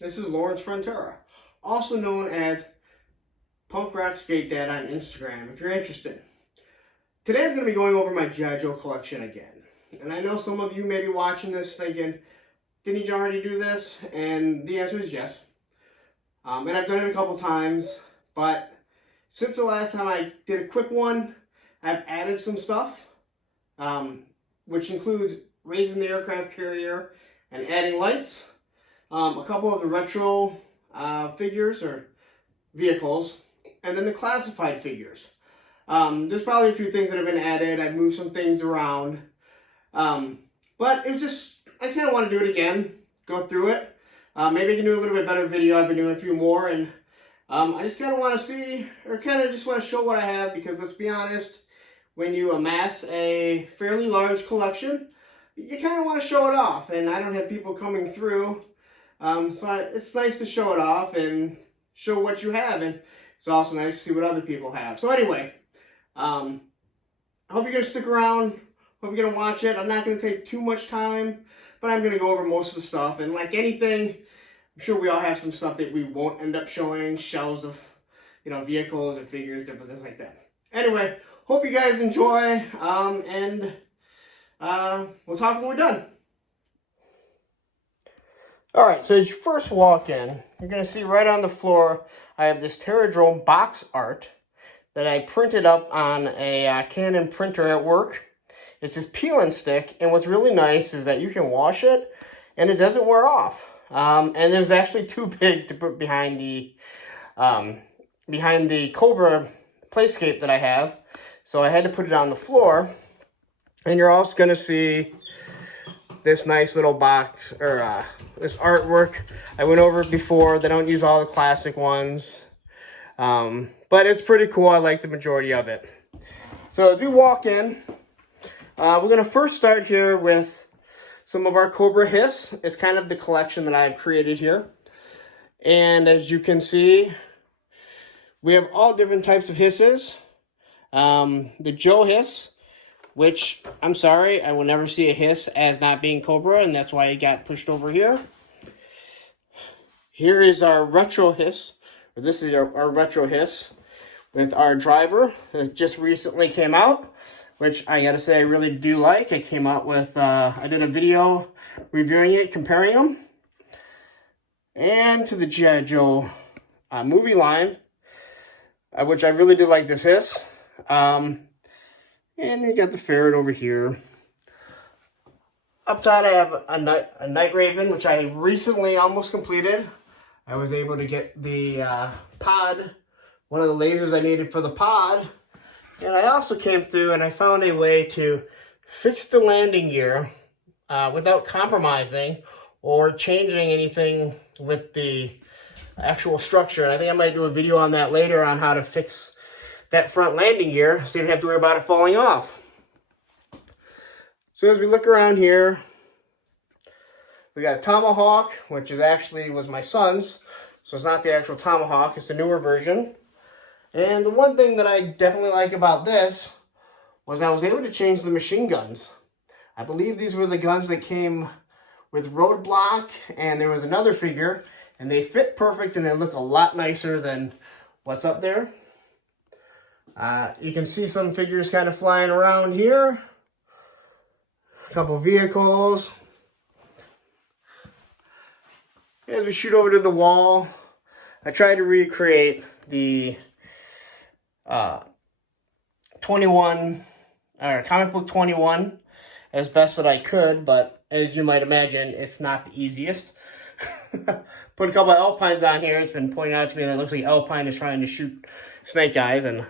This is Lawrence Frontera, also known as Punk Rock Skate Dad on Instagram, if you're interested. Today I'm going to be going over my G.I. Joe collection again. And I know some of you may be watching this thinking, didn't you already do this? And the answer is yes. And I've done it a couple times, but since the last time I did a quick one, I've added some stuff, which includes raising the aircraft carrier and adding lights, a couple of the retro figures or vehicles, and then the classified figures. There's probably a few things that have been added. I've moved some things around, but it was just, I kind of want to do it again, go through it. Maybe I can do a little bit better video. I've been doing a few more, and I just kind of want to see, or kind of just want to show what I have, because let's be honest, when you amass a fairly large collection, you kind of want to show it off, and I don't have people coming through, so it's nice to show it off and show what you have, and it's also nice to see what other people have. So anyway, I hope you're going to stick around, hope you're going to watch it. I'm not going to take too much time, but I'm going to go over most of the stuff, and like anything, I'm sure we all have some stuff that we won't end up showing, shells of, vehicles and figures, different things like that. Anyway, hope you guys enjoy, and we'll talk when we're done. Alright, so as you first walk in, you're going to see right on the floor, I have this Terradrome box art that I printed up on a Canon printer at work. It's this peel and stick, and what's really nice is that you can wash it, and it doesn't wear off. And it was actually too big to put behind the Cobra playscape that I have, so I had to put it on the floor. And you're also going to see this nice little box, or this artwork. I went over it before. They don't use all the classic ones, but it's pretty cool. I like the majority of it. So as we walk in, we're going to first start here with some of our Cobra Hiss. It's kind of the collection that I've created here. And as you can see, we have all different types of hisses. The Joe Hiss, which, I'm sorry, I will never see a hiss as not being Cobra, and that's why it got pushed over here. Here is our Retro Hiss, or this is our Retro Hiss with our driver. It just recently came out, which I gotta say I really do like. I came out with, I did a video reviewing it, comparing them. And to the G.I. Joe movie line, which I really did like this hiss. And you got the ferret over here. Up top I have a Night Raven, which I recently almost completed. I was able to get the pod, one of the lasers I needed for the pod. And I also came through and I found a way to fix the landing gear without compromising or changing anything with the actual structure. And I think I might do a video on that later on how to fix that front landing gear so you don't have to worry about it falling off. So as we look around here, we got a Tomahawk, which was my son's. So it's not the actual Tomahawk, it's the newer version. And the one thing that I definitely like about this was I was able to change the machine guns. I believe these were the guns that came with Roadblock, and there was another figure, and they fit perfect and they look a lot nicer than what's up there. You can see some figures kind of flying around here. A couple vehicles. As we shoot over to the wall, I tried to recreate the 21, or comic book 21 as best that I could, but as you might imagine, it's not the easiest. Put a couple of Alpines on here. It's been pointed out to me that it looks like Alpine is trying to shoot Snake Eyes, and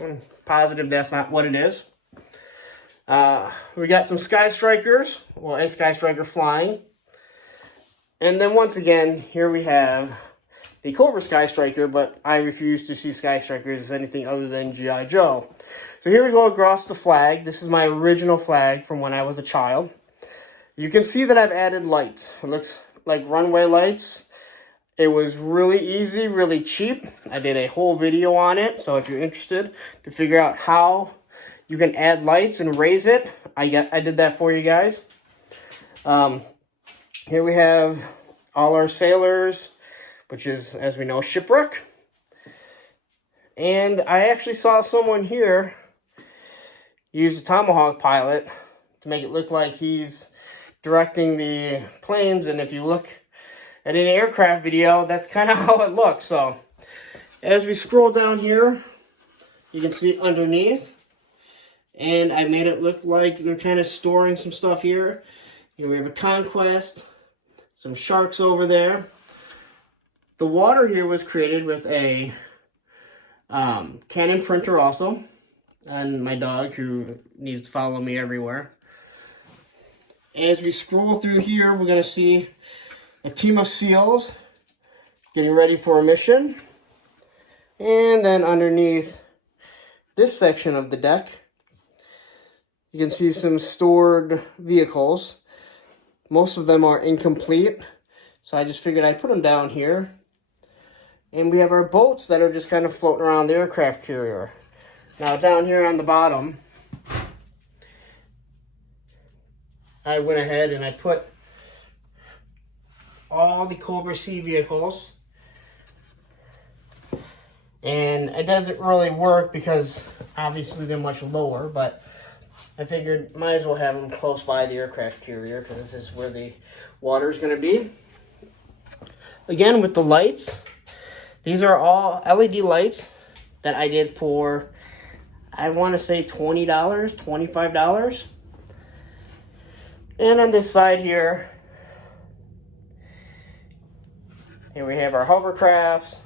I'm positive that's not what it is. We got some Sky Strikers, well, a Sky Striker flying. And then once again, here we have the Cobra Sky Striker, but I refuse to see Sky Strikers as anything other than G.I. Joe. So here we go across the flag. This is my original flag from when I was a child. You can see that I've added lights. It looks like runway lights. It was really easy, really cheap. I did a whole video on it, so if you're interested to figure out how you can add lights and raise it, I did that for you guys. Here we have all our sailors, which is, as we know, shipwreck. And I actually saw someone here use a Tomahawk pilot to make it look like he's directing the planes. And if you look at an aircraft video, that's kind of how it looks. So as we scroll down here, you can see underneath. And I made it look like they're kind of storing some stuff here. Here we have a Conquest, some sharks over there. The water here was created with a Canon printer also, and my dog who needs to follow me everywhere. As we scroll through here, we're going to see a team of SEALs getting ready for a mission. And then underneath this section of the deck, you can see some stored vehicles. Most of them are incomplete, so I just figured I'd put them down here. And we have our boats that are just kind of floating around the aircraft carrier. Now down here on the bottom, I went ahead and I put all the Cobra Sea vehicles. And it doesn't really work because obviously they're much lower, but I figured might as well have them close by the aircraft carrier because this is where the water is going to be. Again, with the lights, these are all LED lights that I did for, I want to say $20, $25. And on this side here we have our hovercrafts.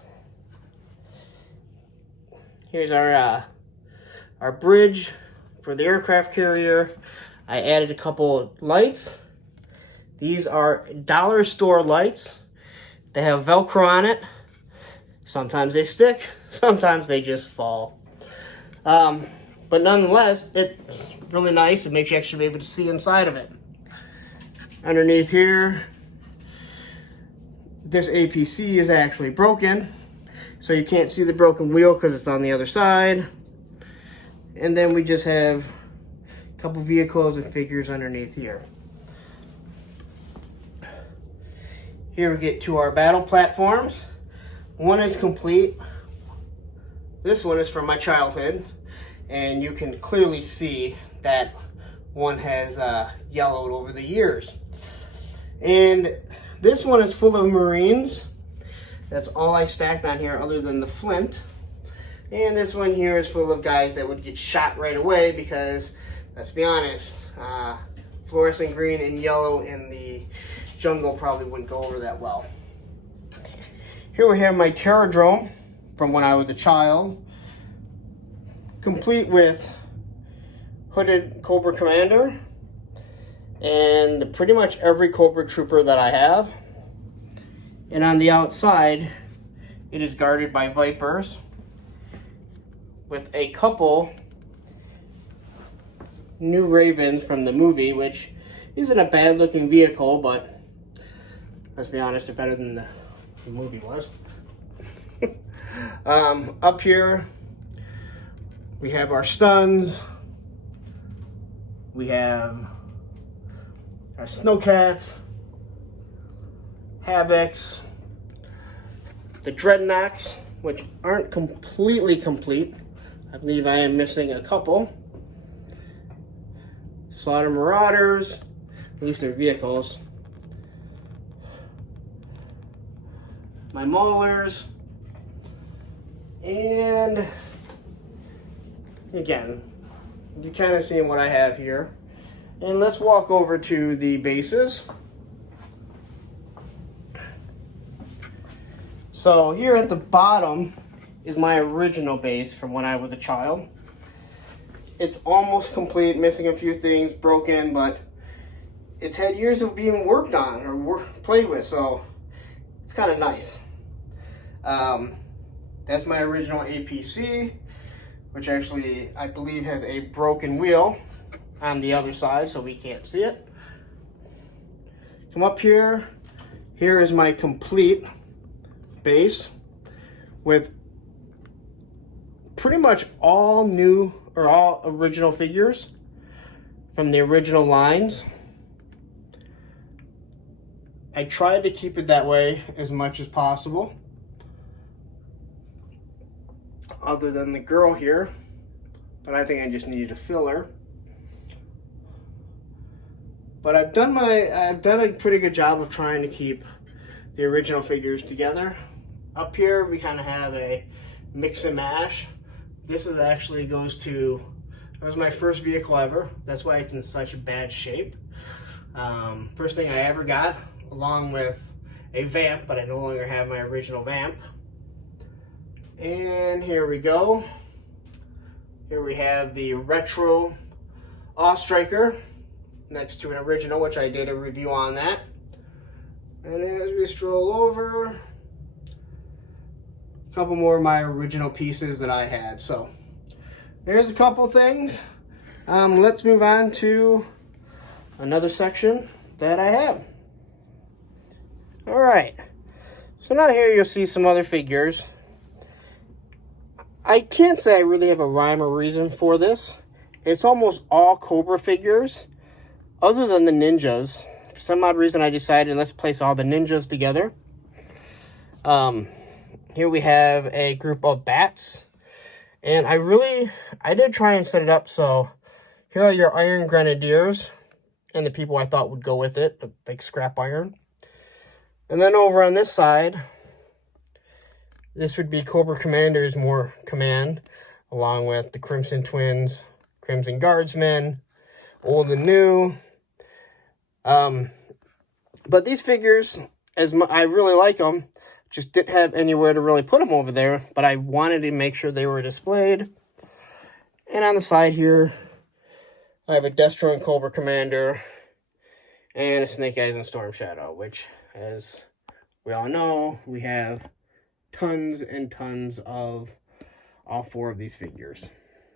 Here's our bridge for the aircraft carrier. I added a couple lights. These are dollar store lights. They have Velcro on it. Sometimes they stick, sometimes they just fall. But nonetheless, it's really nice. It makes you actually be able to see inside of it. Underneath here, this APC is actually broken. So you can't see the broken wheel because it's on the other side. And then we just have a couple vehicles and figures underneath here. Here we get to our battle platforms. One is complete. This one is from my childhood. And you can clearly see that one has yellowed over the years. And this one is full of Marines. That's all I stacked on here other than the flint. And this one here is full of guys that would get shot right away because, let's be honest, fluorescent green and yellow in the jungle probably wouldn't go over that well. Here we have my Terradrome from when I was a child, complete with hooded Cobra Commander and pretty much every Cobra Trooper that I have. And on the outside, it is guarded by Vipers with a couple new Ravens from the movie, which isn't a bad looking vehicle, but let's be honest, they're better than the movie was. Up here, we have our Stuns. We have our Snowcats, Havocs, the Dreadnoughts, which aren't completely complete. I believe I am missing a couple. Slaughter Marauders, at least their vehicles. My Maulers. And again, you're kind of seeing what I have here. And let's walk over to the bases. So here at the bottom is my original base from when I was a child. It's almost complete, missing a few things, broken, but it's had years of being worked on or played with, so it's kind of nice. That's my original APC, which actually I believe has a broken wheel on the other side, so we can't see it. Come up here. Here is my complete base with pretty much all new or all original figures from the original lines. I tried to keep it that way as much as possible. Other than the girl here, but I think I just needed a filler. But I've done a pretty good job of trying to keep the original figures together. Up here we kind of have a mix and mash. This is actually that was my first vehicle ever. That's why it's in such bad shape. First thing I ever got, along with a vamp, but I no longer have my original vamp. And here we go. Here we have the retro Ostriker next to an original, which I did a review on that. And as we stroll over, a couple more of my original pieces that I had. So there's a couple things. Let's move on to another section that I have. All right. So now here you'll see some other figures. I can't say I really have a rhyme or reason for this. It's almost all Cobra figures, other than the ninjas. For some odd reason, I decided let's place all the ninjas together. Here we have a group of bats. And I did try and set it up so here are your Iron Grenadiers and the people I thought would go with it, like scrap iron. And then over on this side, this would be Cobra Commander's more command, along with the Crimson Twins, Crimson Guardsmen, old and new. But these figures, I really like them, just didn't have anywhere to really put them over there, but I wanted to make sure they were displayed. And on the side here, I have a Destro and Cobra Commander, and a Snake Eyes and Storm Shadow, which, as we all know, we have tons and tons of all four of these figures.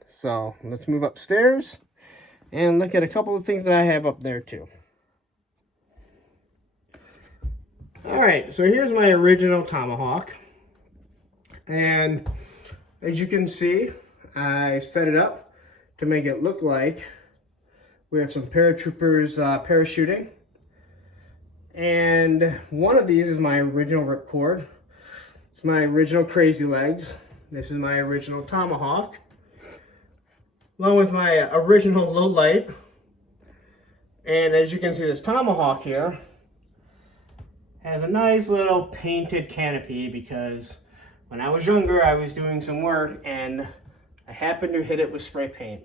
So let's move upstairs and look at a couple of things that I have up there too. All right, so here's my original Tomahawk. And as you can see, I set it up to make it look like we have some paratroopers parachuting. And one of these is my original Ripcord. It's my original Crazy Legs. This is my original Tomahawk. Along with my original Low Light. And as you can see, this Tomahawk here has a nice little painted canopy because when I was younger, I was doing some work and I happened to hit it with spray paint.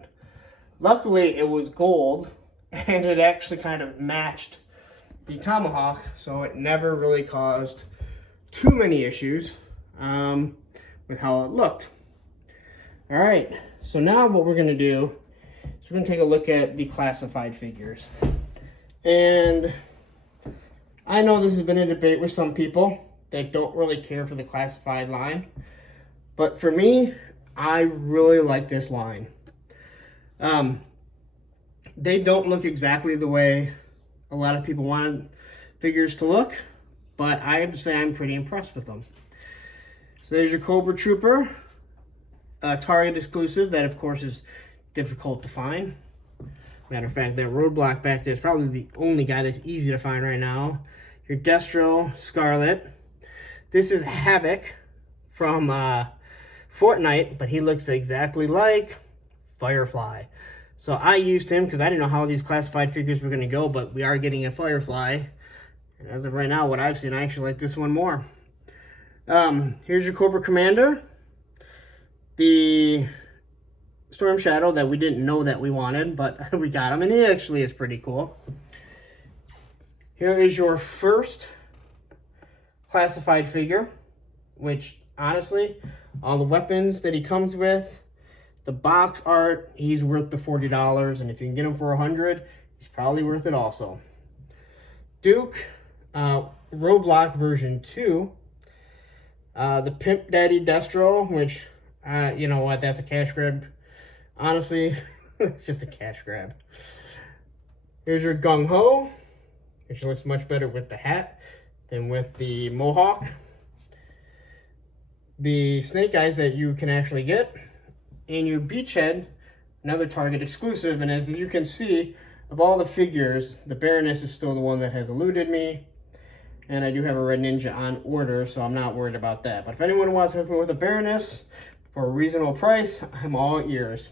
Luckily, it was gold and it actually kind of matched the Tomahawk, so it never really caused too many issues with how it looked. All right, so now what we're gonna do is we're gonna take a look at the classified figures. And I know this has been a debate with some people that don't really care for the classified line, but for me, I really like this line. They don't look exactly the way a lot of people wanted figures to look, but I have to say I'm pretty impressed with them. So there's your Cobra Trooper, Target exclusive, that of course is difficult to find. Matter of fact, that Roadblock back there is probably the only guy that's easy to find right now. Your Destro Scarlet. This is Havoc from Fortnite, but he looks exactly like Firefly. So I used him because I didn't know how these classified figures were going to go, but we are getting a Firefly. And as of right now, what I've seen, I actually like this one more. Here's your Cobra Commander. The Storm Shadow that we didn't know that we wanted, but we got him, and he actually is pretty cool. Here is your first classified figure, which honestly, all the weapons that he comes with, the box art, he's worth the $40, and if you can get him for $100, he's probably worth it also. Duke, Roadblock version 2, the Pimp Daddy Destro, which, you know what, that's a cash grab. Honestly, it's just a cash grab. Here's your Gung Ho, which looks much better with the hat than with the Mohawk. The Snake Eyes that you can actually get. And your Beachhead, another Target exclusive. And as you can see, of all the figures, the Baroness is still the one that has eluded me. And I do have a Red Ninja on order, so I'm not worried about that. But if anyone wants to hook me with a Baroness for a reasonable price, I'm all ears.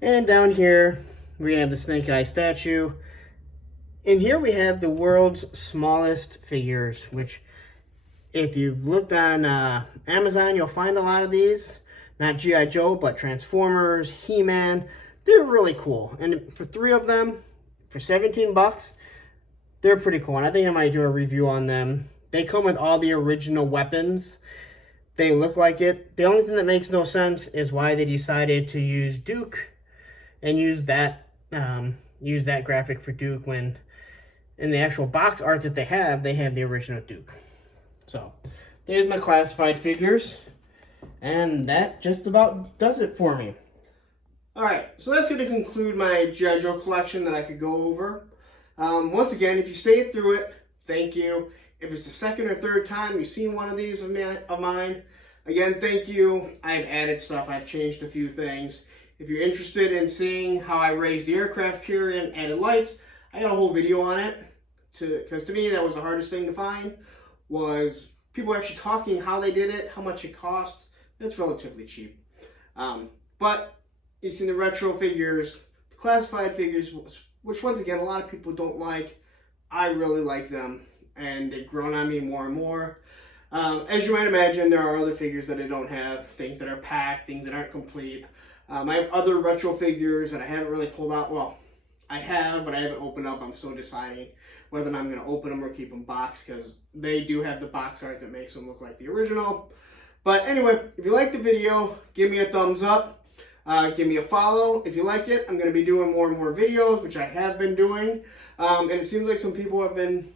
And down here, we have the Snake Eye statue. And here we have the world's smallest figures, which if you've looked on Amazon, you'll find a lot of these. Not G.I. Joe, but Transformers, He-Man. They're really cool. And for 3 of them, for 17 bucks, they're pretty cool. And I think I might do a review on them. They come with all the original weapons. They look like it. The only thing that makes no sense is why they decided to use Duke and use that graphic for Duke when in the actual box art that they have the original Duke. So there's my classified figures. And that just about does it for me. Alright, so that's going to conclude my G.I. Joe collection that I could go over. Once again, if you stayed through it, thank you. If it's the second or third time you've seen one of these of mine, again, thank you. I've added stuff. I've changed a few things. If you're interested in seeing how I raised the aircraft carrier and added lights, I got a whole video on it. Because to me, that was the hardest thing to find, was people actually talking how they did it, how much it costs. It's relatively cheap. But you see the retro figures, the classified figures, which once again, a lot of people don't like. I really like them, and they've grown on me more and more. As you might imagine, there are other figures that I don't have, things that are packed, things that aren't complete. I have other retro figures that I haven't really pulled out. Well, I have, but I haven't opened up. I'm still deciding whether I'm going to open them or keep them boxed, because they do have the box art that makes them look like the original. But anyway, if you liked the video, give me a thumbs up. Give me a follow if you like it. I'm going to be doing more and more videos, which I have been doing. And it seems like some people have been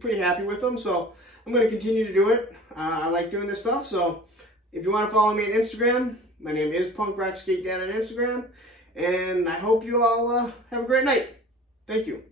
pretty happy with them. So I'm going to continue to do it. I like doing this stuff. So if you want to follow me on Instagram, my name is Punk Rock Skate Dad on Instagram. And I hope you all have a great night. Thank you.